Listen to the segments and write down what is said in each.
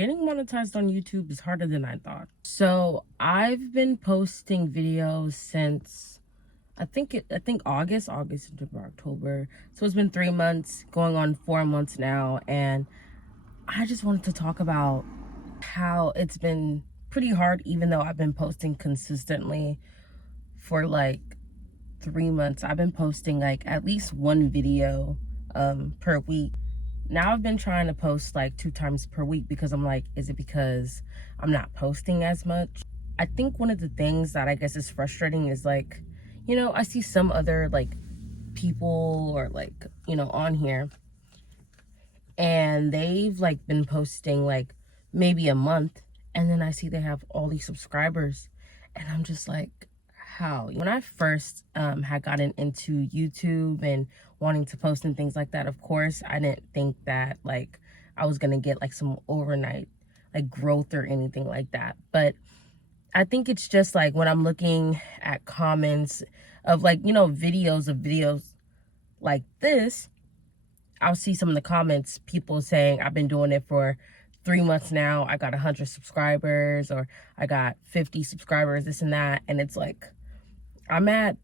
getting monetized on YouTube is harder than I thought. So I've been posting videos since I think August, September, October. So it's been 3 months, going on 4 months now, and I just wanted to talk about how it's been pretty hard, even though I've been posting consistently for like 3 months. I've been posting like at least one video per week. Now I've been trying to post like 2 times per week because I'm like, is it because I'm not posting as much? I think one of the things that I guess is frustrating is like, I see some other like people or like, on here, and they've like been posting like maybe a month, and then I see they have all these subscribers, and I'm just like, how? When I first had gotten into YouTube and wanting to post and things like that, of course I didn't think that like I was gonna get like some overnight like growth or anything like that. But I think it's just like when I'm looking at comments of like, videos like this, I'll see some of the comments, people saying I've been doing it for 3 months now, I got 100 subscribers, or I got 50 subscribers, this and that. And it's like, I'm at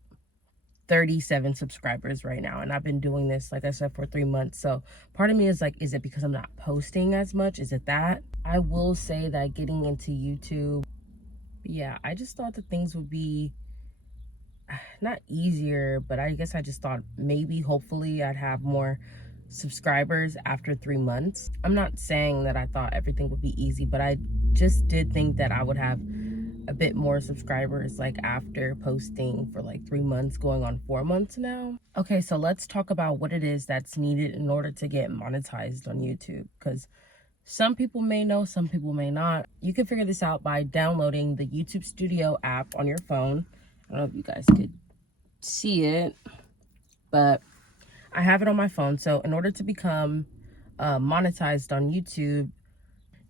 37 subscribers right now, and I've been doing this, like I said, for 3 months. So part of me is like, is it because I'm not posting as much? Is it that? I will say that getting into YouTube, yeah, I just thought that things would be not easier, but I guess I just thought maybe hopefully I'd have more subscribers after 3 months. I'm not saying that I thought everything would be easy, but I just did think that I would have a bit more subscribers like after posting for like 3 months, going on 4 months now. Okay, so let's talk about what it is that's needed in order to get monetized on YouTube, because some people may know, some people may not. You can figure this out by downloading the YouTube Studio app on your phone. I don't know if you guys could see it, but I have it on my phone. So in order to become monetized on YouTube,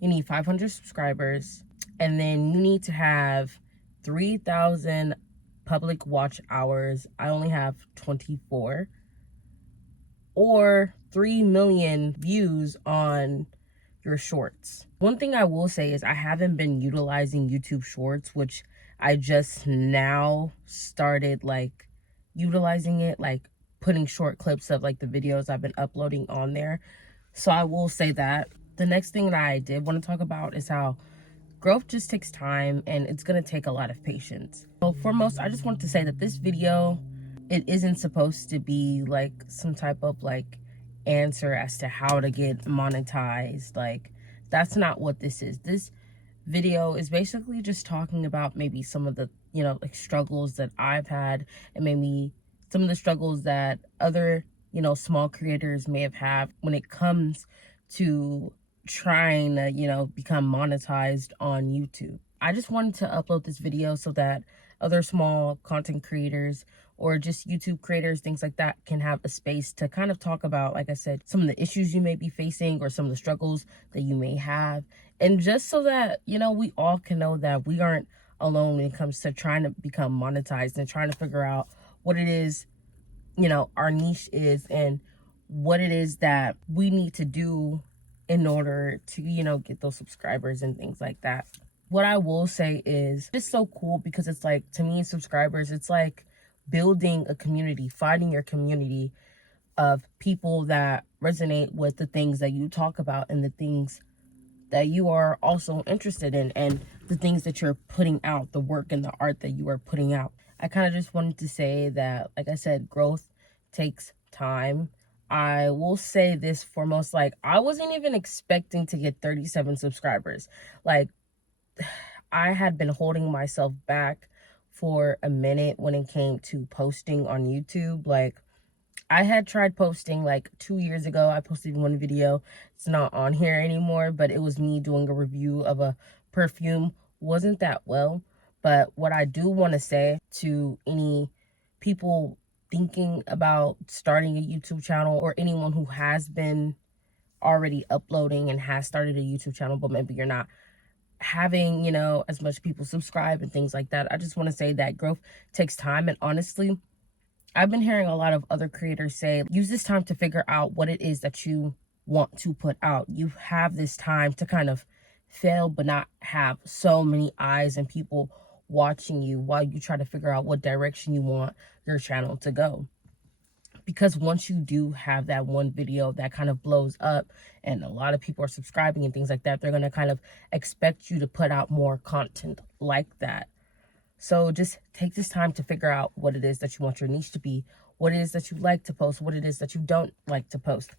you need 500 subscribers, and then you need to have 3,000 public watch hours. I only have 24. Or 3 million views on your shorts. One thing I will say is I haven't been utilizing YouTube Shorts, which I just now started like utilizing it, like putting short clips of like the videos I've been uploading on there. So I will say that. The next thing that I did want to talk about is how growth just takes time, and it's going to take a lot of patience. So foremost, I just want to say that this video, it isn't supposed to be like some type of like answer as to how to get monetized. Like, that's not what this is. This video is basically just talking about maybe some of the, like struggles that I've had, and maybe some of the struggles that other, small creators may have had when it comes to trying to, become monetized on YouTube. I just wanted to upload this video so that other small content creators or just YouTube creators, things like that, can have a space to kind of talk about, like I said, some of the issues you may be facing or some of the struggles that you may have. And just so that, we all can know that we aren't alone when it comes to trying to become monetized and trying to figure out what it is, our niche is, and what it is that we need to do in order to, get those subscribers and things like that. What I will say is it's so cool because it's like, to me, subscribers, it's like building a community, finding your community of people that resonate with the things that you talk about and the things that you are also interested in, and the things that you're putting out, the work and the art that you are putting out. I kind of just wanted to say that, like I said, growth takes time. I will say this foremost, like, I wasn't even expecting to get 37 subscribers. Like, I had been holding myself back for a minute when it came to posting on YouTube. Like, I had tried posting like 2 years ago. I posted one video. It's not on here anymore, but it was me doing a review of a perfume. Wasn't that well. But what I do want to say to any people thinking about starting a YouTube channel, or anyone who has been already uploading and has started a YouTube channel, but maybe you're not having, as much people subscribe and things like that, I just want to say that growth takes time. And honestly, I've been hearing a lot of other creators say, use this time to figure out what it is that you want to put out. You have this time to kind of fail but not have so many eyes and people watching you while you try to figure out what direction you want your channel to go. Because once you do have that one video that kind of blows up and a lot of people are subscribing and things like that, they're going to kind of expect you to put out more content like that. So just take this time to figure out what it is that you want your niche to be, what it is that you like to post, what it is that you don't like to post,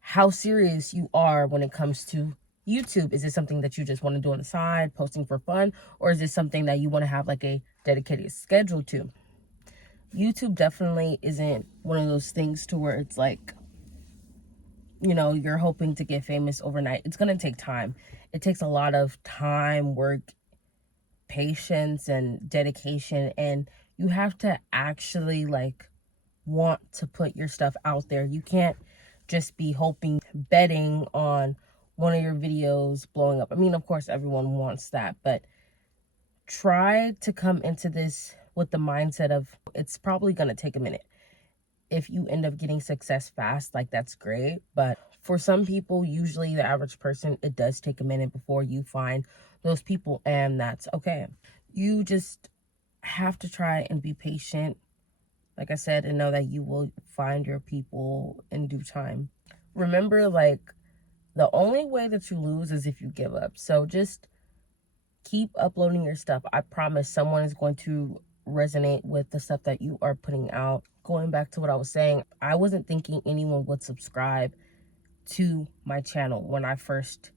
how serious you are when it comes to YouTube. Is it something that you just want to do on the side, posting for fun, or is it something that you want to have like a dedicated schedule to? YouTube definitely isn't one of those things to where it's like, you know, you're hoping to get famous overnight. It's going to take time. It takes a lot of time, work, patience, and dedication. And you have to actually like want to put your stuff out there. You can't just be hoping, betting on one of your videos blowing up. I mean, of course, everyone wants that, but try to come into this with the mindset of it's probably going to take a minute. If you end up getting success fast, like that's great. But for some people, usually the average person, it does take a minute before you find those people, and that's okay. You just have to try and be patient, like I said, and know that you will find your people in due time. Remember, like, the only way that you lose is if you give up. So just keep uploading your stuff. I promise someone is going to resonate with the stuff that you are putting out. Going back to what I was saying, I wasn't thinking anyone would subscribe to my channel when I first,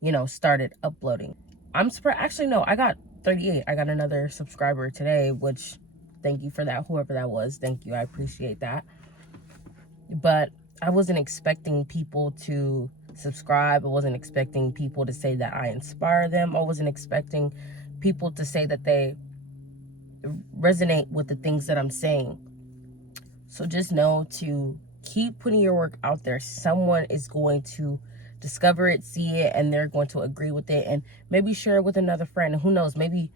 you know, started uploading. I'm surprised. Actually, no, I got 38. I got another subscriber today, which thank you for that. Whoever that was, thank you. I appreciate that. But I wasn't expecting people to subscribe. I wasn't expecting people to say that I inspire them. I wasn't expecting people to say that they resonate with the things that I'm saying. So just know to keep putting your work out there. Someone is going to discover it, see it, and they're going to agree with it, and maybe share it with another friend. And who knows, maybe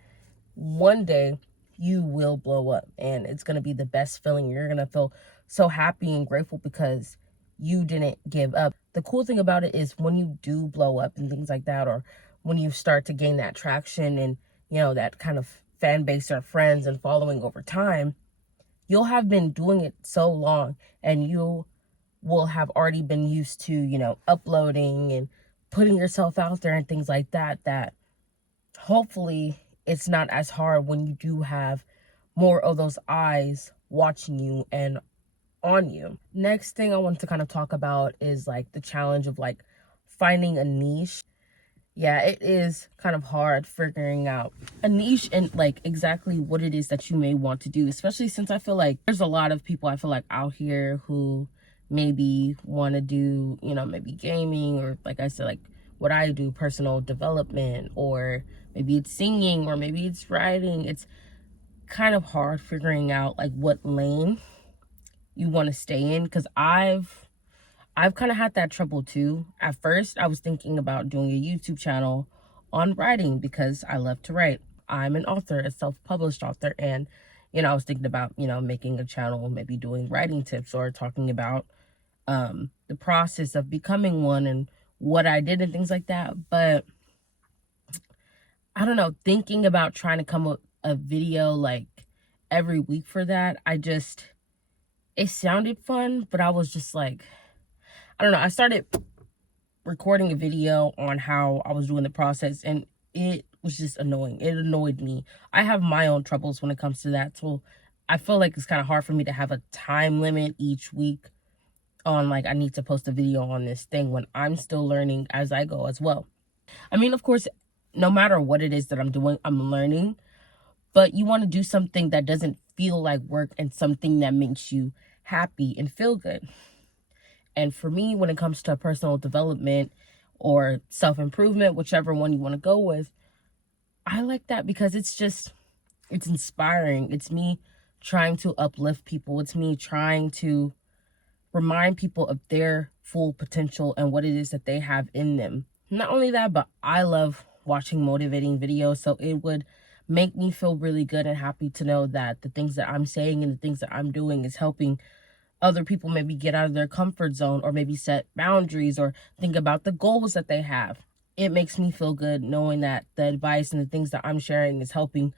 one day you will blow up and it's going to be the best feeling. You're going to feel so happy and grateful because you didn't give up. The cool thing about it is when you do blow up and things like that, or when you start to gain that traction and, you know, that kind of fan base or friends and following over time, you'll have been doing it so long and you will have already been used to, you know, uploading and putting yourself out there and things like that, that hopefully it's not as hard when you do have more of those eyes watching you and on you. Next thing I want to kind of talk about is like the challenge of like finding a niche. Yeah, it is kind of hard figuring out a niche and like exactly what it is that you may want to do, especially since I feel like there's a lot of people I feel like out here who maybe want to do, you know, maybe gaming, or like I said, like what I do, personal development, or maybe it's singing, or maybe it's writing. It's kind of hard figuring out like what lane you want to stay in, because I've kind of had that trouble too. At first, I was thinking about doing a YouTube channel on writing because I love to write. I'm an author, a self-published author, and, you know, I was thinking about, you know, making a channel, maybe doing writing tips or talking about the process of becoming one and what I did and things like that. But I don't know, thinking about trying to come up a video like every week for that, it sounded fun, but I was just like, I don't know. I started recording a video on how I was doing the process, and it was just annoying. It annoyed me. I have my own troubles when it comes to that. So I feel like it's kind of hard for me to have a time limit each week on like, I need to post a video on this thing when I'm still learning as I go as well. I mean, of course, no matter what it is that I'm doing, I'm learning, but you want to do something that doesn't feel like work and something that makes you happy and feel good. And for me, when it comes to personal development or self-improvement, whichever one you want to go with, I like that because it's inspiring. It's me trying to uplift people. It's me trying to remind people of their full potential and what it is that they have in them. Not only that, but I love watching motivating videos. So it would make me feel really good and happy to know that the things that I'm saying and the things that I'm doing is helping other people maybe get out of their comfort zone, or maybe set boundaries, or think about the goals that they have. it makes me feel good knowing that the advice and the things that I'm sharing is helping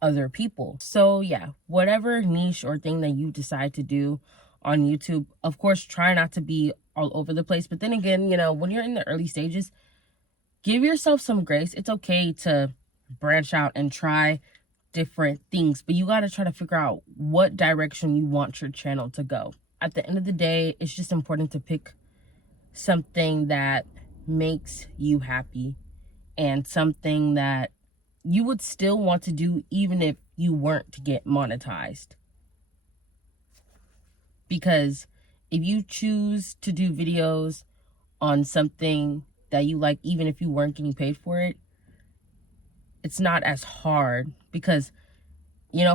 other people. So yeah, whatever niche or thing that you decide to do on YouTube, of course, try not to be all over the place. But then again, when you're in the early stages, give yourself some grace. It's okay to branch out and try different things, but you got to try to figure out what direction you want your channel to go. At the end of the day, it's just important to pick something that makes you happy and something that you would still want to do even if you weren't to get monetized. Because if you choose to do videos on something that you like, even if you weren't getting paid for it, it's not as hard. Because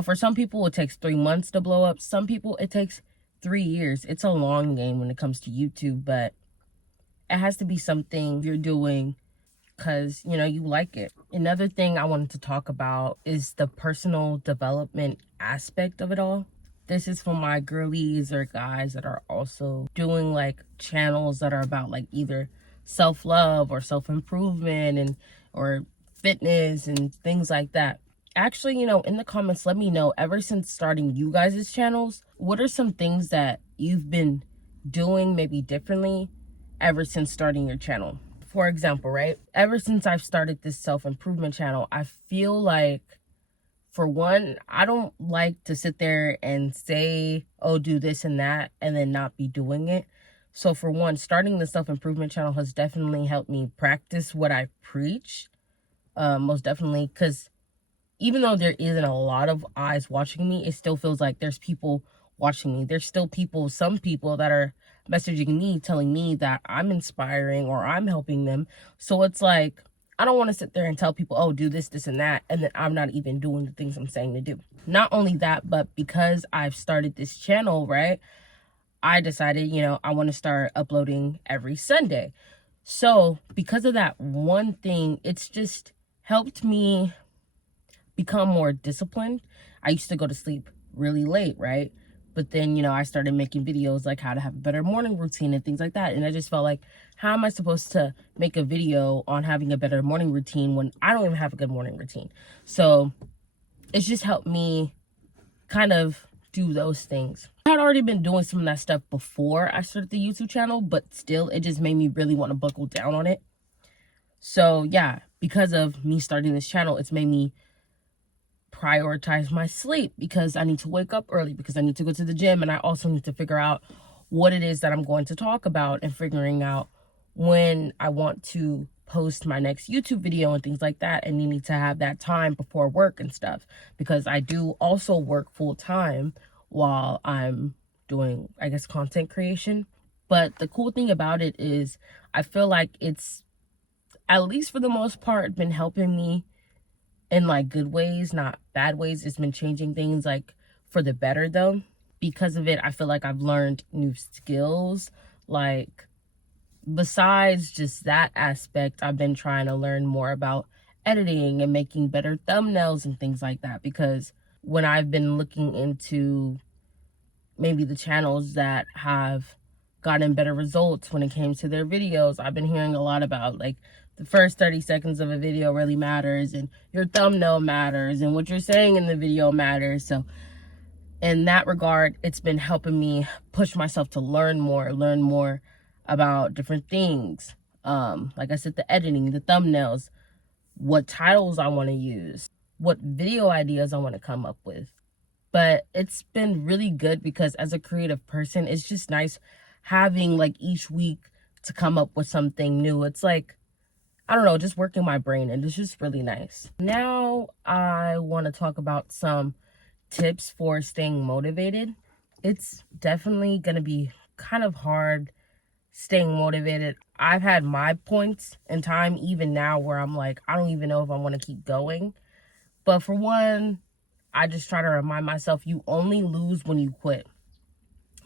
for some people it takes 3 months to blow up. Some people it takes 3 years. It's a long game when it comes to YouTube, but it has to be something you're doing because you like it. Another thing I wanted to talk about is the personal development aspect of it all. This is for my girlies or guys that are also doing like channels that are about like either self-love or self-improvement and or fitness and things like that. Actually, in the comments, let me know, ever since starting you guys' channels, what are some things that you've been doing maybe differently ever since starting your channel? For example, right? Ever since I've started this self-improvement channel, I feel like, for one, I don't like to sit there and say, oh, do this and that, and then not be doing it. So for one, starting the self-improvement channel has definitely helped me practice what I preach. Most definitely, because even though there isn't a lot of eyes watching me, it still feels like there's people watching me. There's still some people that are messaging me, telling me that I'm inspiring or I'm helping them. So it's like, I don't want to sit there and tell people, oh, do this, this, and that, and then I'm not even doing the things I'm saying to do. Not only that, but because I've started this channel, right, I decided, I want to start uploading every Sunday. So because of that one thing, it's just helped me become more disciplined. I used to go to sleep really late, right? But then, I started making videos like how to have a better morning routine and things like that. And I just felt like, how am I supposed to make a video on having a better morning routine when I don't even have a good morning routine? So it's just helped me kind of do those things. I had already been doing some of that stuff before I started the YouTube channel, but still, it just made me really want to buckle down on it. So yeah, because of me starting this channel, it's made me prioritize my sleep because I need to wake up early, because I need to go to the gym, and I also need to figure out what it is that I'm going to talk about and figuring out when I want to post my next YouTube video and things like that, and needing to have that time before work and stuff, because I do also work full time while I'm doing, I guess, content creation. But the cool thing about it is I feel like it's, at least for the most part, been helping me in like good ways, not bad ways. It's been changing things like for the better though. Because of it, I feel like I've learned new skills. Like, besides just that aspect, I've been trying to learn more about editing and making better thumbnails and things like that. Because when I've been looking into maybe the channels that have gotten better results when it came to their videos, I've been hearing a lot about like the first 30 seconds of a video really matters, and your thumbnail matters, and what you're saying in the video matters. So in that regard, it's been helping me push myself to learn more about different things. Like I said, the editing, the thumbnails, what titles I want to use, what video ideas I want to come up with. But it's been really good because as a creative person, it's just nice having like each week to come up with something new. It's like, I don't know, just working my brain, and it's just really nice. Now I want to talk about some tips for staying motivated. It's definitely going to be kind of hard staying motivated. I've had my points in time, even now, where I'm like, I don't even know if I want to keep going. But for one, I just try to remind myself, you only lose when you quit.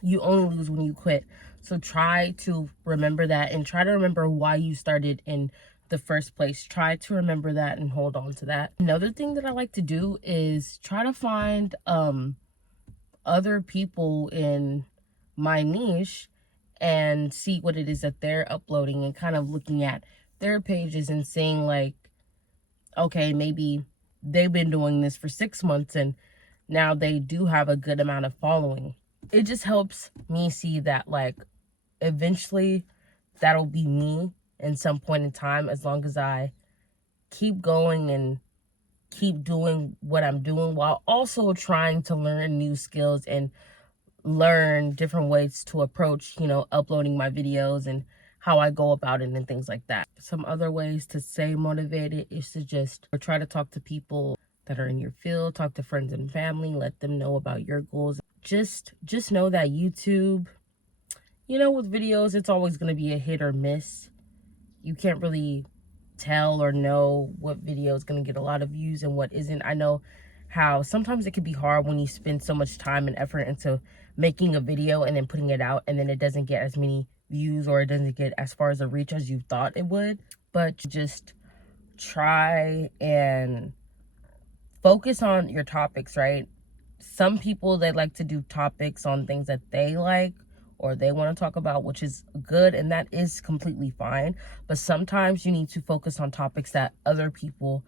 You only lose when you quit. So try to remember that, and try to remember why you started in the first place. Try to remember that and hold on to that. Another thing that I like to do is try to find other people in my niche and see what it is that they're uploading, and kind of looking at their pages and seeing like, okay, maybe they've been doing this for 6 months and now they do have a good amount of following. It just helps me see that like eventually that'll be me in some point in time, as long as I keep going and keep doing what I'm doing while also trying to learn new skills and learn different ways to approach, uploading my videos and how I go about it and things like that. Some other ways to stay motivated is to just try to talk to people that are in your field, talk to friends and family, let them know about your goals. Just know that YouTube, with videos, it's always going to be a hit or miss. You can't really tell or know what video is going to get a lot of views and what isn't. I know how sometimes it can be hard when you spend so much time and effort into making a video and then putting it out, and then it doesn't get as many views or it doesn't get as far as a reach as you thought it would. But just try and focus on your topics, right? Some people, they like to do topics on things that they like or they want to talk about, which is good, and that is completely fine. But sometimes you need to focus on topics that other people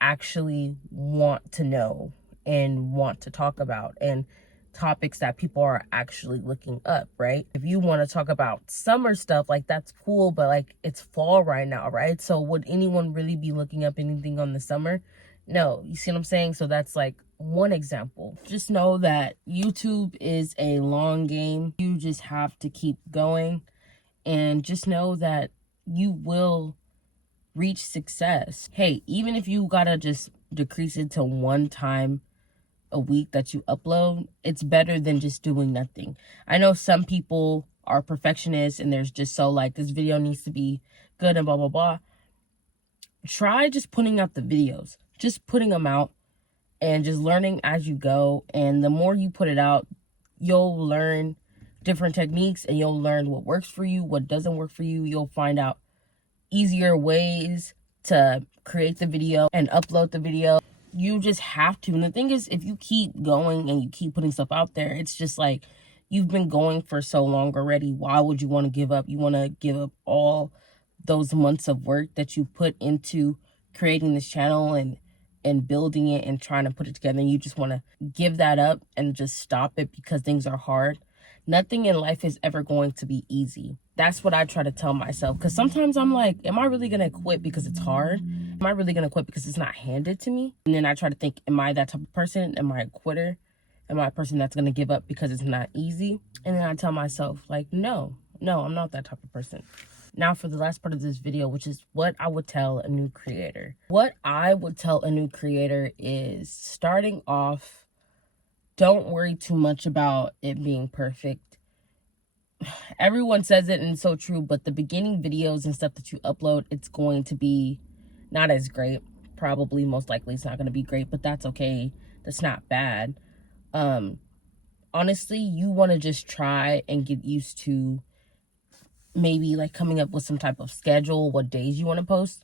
actually want to know and want to talk about, and topics that people are actually looking up, right? If you want to talk about summer stuff, like that's cool, but like it's fall right now, right? So would anyone really be looking up anything on the summer? No, you see what I'm saying? So that's like one example. Just know that YouTube is a long game. You just have to keep going, and just know that you will reach success. Hey, even if you gotta just decrease it to one time a week that you upload, it's better than just doing nothing. I know some people are perfectionists and there's just so like, this video needs to be good and blah blah blah. Try just putting out the videos, just putting them out and just learning as you go. And the more you put it out, you'll learn different techniques and you'll learn what works for you, what doesn't work for you. You'll find out easier ways to create the video and upload the video. You just have to. And the thing is, if you keep going and you keep putting stuff out there, it's just like, you've been going for so long already. Why would you want to give up? You want to give up all those months of work that you put into creating this channel and building it and trying to put it together, and you just want to give that up and just stop it because things are hard. Nothing in life is ever going to be easy. That's what I try to tell myself, because sometimes I'm like, am I really gonna quit because it's hard? Am I really gonna quit because it's not handed to me? And then I try to think, am I that type of person? Am I a quitter? Am I a person that's gonna give up because it's not easy? And then I tell myself like, no, I'm not that type of person. Now for the last part of this video, which is what I would tell a new creator. What I would tell a new creator is, starting off, don't worry too much about it being perfect. Everyone says it and it's so true, but the beginning videos and stuff that you upload, it's going to be not as great. Probably, most likely it's not going to be great, but that's okay. That's not bad. Honestly, you want to just try and get used to maybe like coming up with some type of schedule, what days you want to post,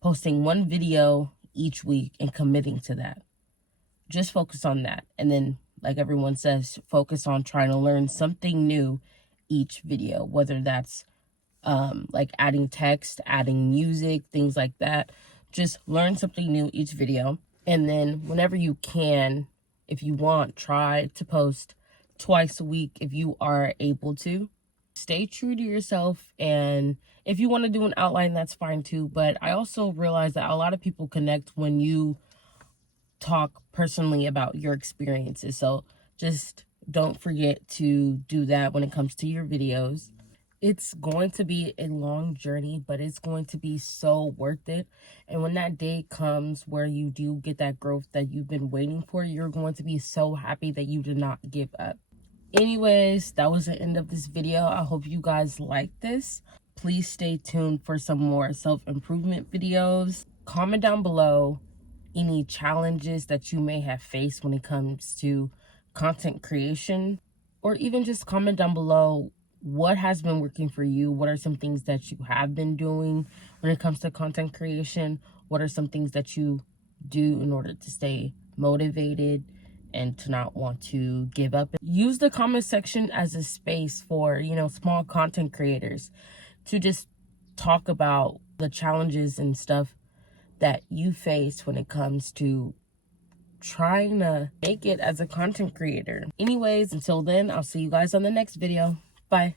posting one video each week and committing to that. Just focus on that. And then, like everyone says, focus on trying to learn something new each video, whether that's like adding text, adding music, things like that. Just learn something new each video. And then whenever you can, if you want, try to post twice a week if you are able to. Stay true to yourself, and if you want to do an outline, that's fine too. But I also realize that a lot of people connect when you talk personally about your experiences. So just don't forget to do that when it comes to your videos. It's going to be a long journey, but it's going to be so worth it. And when that day comes where you do get that growth that you've been waiting for, you're going to be so happy that you did not give up. Anyways, that was the end of this video. I hope you guys liked this. Please stay tuned for some more self-improvement videos. Comment down below any challenges that you may have faced when it comes to content creation, or even just comment down below what has been working for you. What are some things that you have been doing when it comes to content creation? What are some things that you do in order to stay motivated and to not want to give up? Use the comment section as a space for, small content creators to just talk about the challenges and stuff that you face when it comes to trying to make it as a content creator. Anyways, until then, I'll see you guys on the next video. Bye.